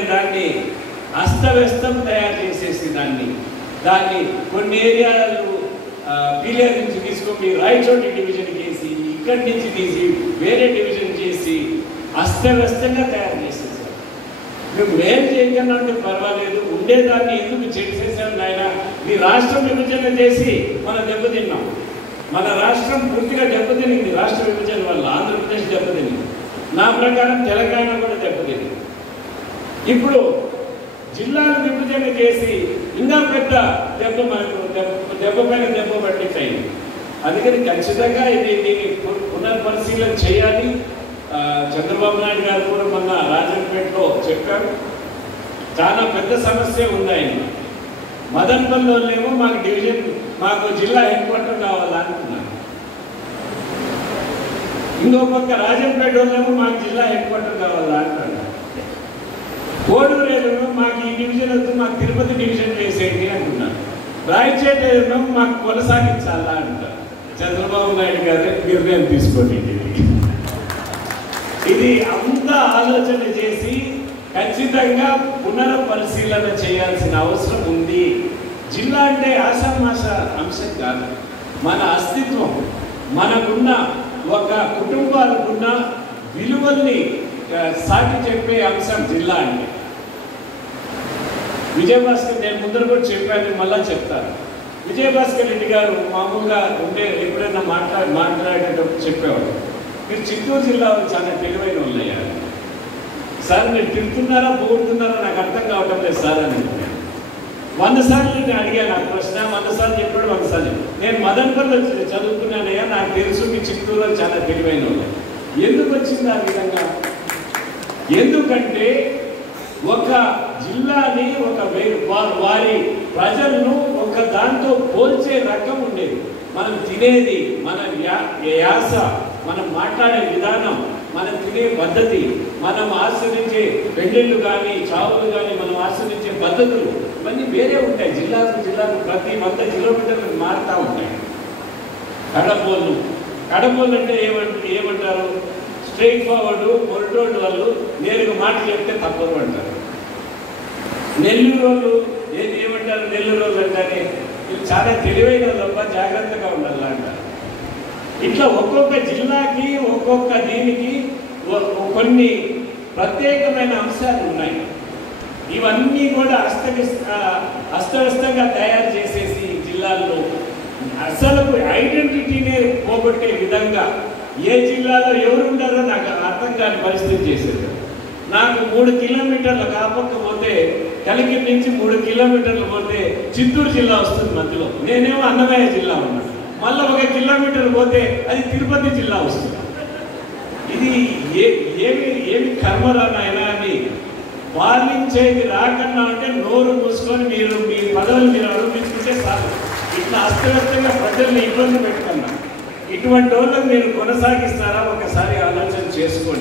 దాన్ని అస్తవ్యస్తం తయారు చేసేసి దాన్ని కొన్ని ఏరియాలు పీలేరు నుంచి తీసుకొని రాయచోటి డివిజన్ చేసి ఇక్కడి నుంచి తీసి వేరే డివిజన్ చేసి అస్తవ్యస్తంగా తయారు చేసేసారు. మేము మేలు చేయకుండా ఉంటే పర్వాలేదు, ఉండేదాన్ని ఎందుకు చేసేసాం నాయన. ఈ రాష్ట్రం విభజన చేసి మనం దెబ్బతిన్నాం. మన రాష్ట్రం పూర్తిగా దెబ్బతినింది రాష్ట్ర విభజన వల్ల. ఆంధ్రప్రదేశ్ దెబ్బతినింది, నా ప్రకారం తెలంగాణ కూడా దెబ్బతినింది. ఇప్పుడు జిల్లాలు విభజన చేసి ఇంకా పెద్ద దెబ్బ మనకు దెబ్బ పైన దెబ్బ పట్టించాయి. అందుకని ఖచ్చితంగా దీన్ని పునర్పరిశీలన చేయాలి. చంద్రబాబు నాయుడు గారు కూడా మొన్న రాజంపేటలో చెప్పారు. చాలా పెద్ద సమస్య ఉంది ఆయన. మదన్పల్లిలోనేమో మాకు జిల్లా హెడ్ క్వార్టర్ కావాలనుకున్నారు. ఇంకో పక్క రాజంపేటలోనేమో మాకు జిల్లా హెడ్ క్వార్టర్ కావాలా అంటున్నారు. కోడూరేమో మాకు ఈ డివిజన్ వద్దు, మాకు తిరుపతి డివిజన్ వేసేయండి అంటున్నారు. రాయచేటేమో మాకు కొనసాగించాలా అంటారు. చంద్రబాబు నాయుడు గారు నిర్ణయం తీసుకోండి. ఇది అంతా ఆలోచన చేసి ఖచ్చితంగా పునఃపరిశీలన చేయాల్సిన అవసరం ఉంది. జిల్లా అంటే ఆషామాష అంశం కాదు. మన అస్తిత్వం, మనకున్న ఒక కుటుంబాలకున్న విలువల్ని సాటి చెప్పే అంశం జిల్లా అంటే. విజయభాస్కర్, నేను ముందర కూడా చెప్పాను, మళ్ళా చెప్తాను. విజయభాస్కర్ రెడ్డి గారు మామూలుగా ఉండే ఎప్పుడైనా మాట్లాడేటప్పుడు చెప్పేవాడు, మీరు చిత్తూరు జిల్లాలో చాలా తెలివైన వాళ్ళయ్యారు సార్, మీరు తిడుతున్నారా పోగొడుతున్నారా నాకు అర్థం కావటం లేదు సార్ అని. 100 సార్లు నేను అడిగాను ఆ ప్రశ్న, 100 సార్లు చెప్పాడు, 100 సార్లు. నేను మదన్పల్లిలో చదువుకున్నానయ్యా, నాకు తెలుసు మీ చిత్తూరులో చాలా తెలివైన వాళ్ళు. ఎందుకు వచ్చింది ఆ విధంగా? ఎందుకంటే ఒక జిల్లాని వారి ప్రజలను ఒక దాంతో పోల్చే రకం ఉండేది. మనం తినేది, మన యాస, మనం మాట్లాడే విధానం, మనం తినే పద్ధతి, మనం ఆస్వాదించే పెళ్ళిళ్ళు కానీ చావులు కానీ మనం ఆస్వాదించే పద్ధతులు ఇవన్నీ వేరే ఉంటాయి. జిల్లాకు ప్రతి 100 కిలోమీటర్లకు మారుతూ ఉంటాయి. కడపోళ్ళు అంటే ఏమంటారు? స్ట్రైట్ ఫార్వర్డ్ మొరటోళ్ళు వాళ్ళు నేరుగా మాటలు చెప్తే తప్పదు అంటారు. నెల్లూరు వాళ్ళు ఏమంటారు? నెల్లూరు వాళ్ళు అంటారే వీళ్ళు చాలా తెలివైన వాళ్ళు, జాగ్రత్తగా ఉండాలి అంటారు. ఇట్లా ఒక్కొక్క జిల్లాకి ఒక్కొక్క దీనికి కొన్ని ప్రత్యేకమైన అంశాలు ఉన్నాయి. ఇవన్నీ కూడా అస్తవ్యస్తంగా తయారు చేసేసి జిల్లాల్లో అసలు ఐడెంటిటీనే పోగొట్టే విధంగా ఏ జిల్లాలో ఎవరు ఉంటారో నాకు అర్థం కాని పరిస్థితి చేసేది. నాకు 3 కిలోమీటర్లు కాకపోతే కలికిరి నుంచి 3 కిలోమీటర్లు పోతే చిత్తూరు జిల్లా వస్తుంది మధ్యలో. నేనేమో అన్నమయ్య జిల్లా ఉన్నాను. మళ్ళీ 1 కిలోమీటర్ పోతే అది తిరుపతి జిల్లా వస్తుంది. ఇది ఏమి కర్మరానాయనా అని. పాలించేది రాకన్నా అంటే నోరు మూసుకొని మీరు మీ పదవులు మీరు అనుభవించుకుంటే చాలు. ఇట్లా అస్తవ్యస్తంగా ప్రజల్ని ఇబ్బంది పెట్టుకున్నా. ఇటువంటి వాళ్ళని మీరు కొనసాగిస్తారా? ఒకసారి ఆలోచన చేసుకోండి.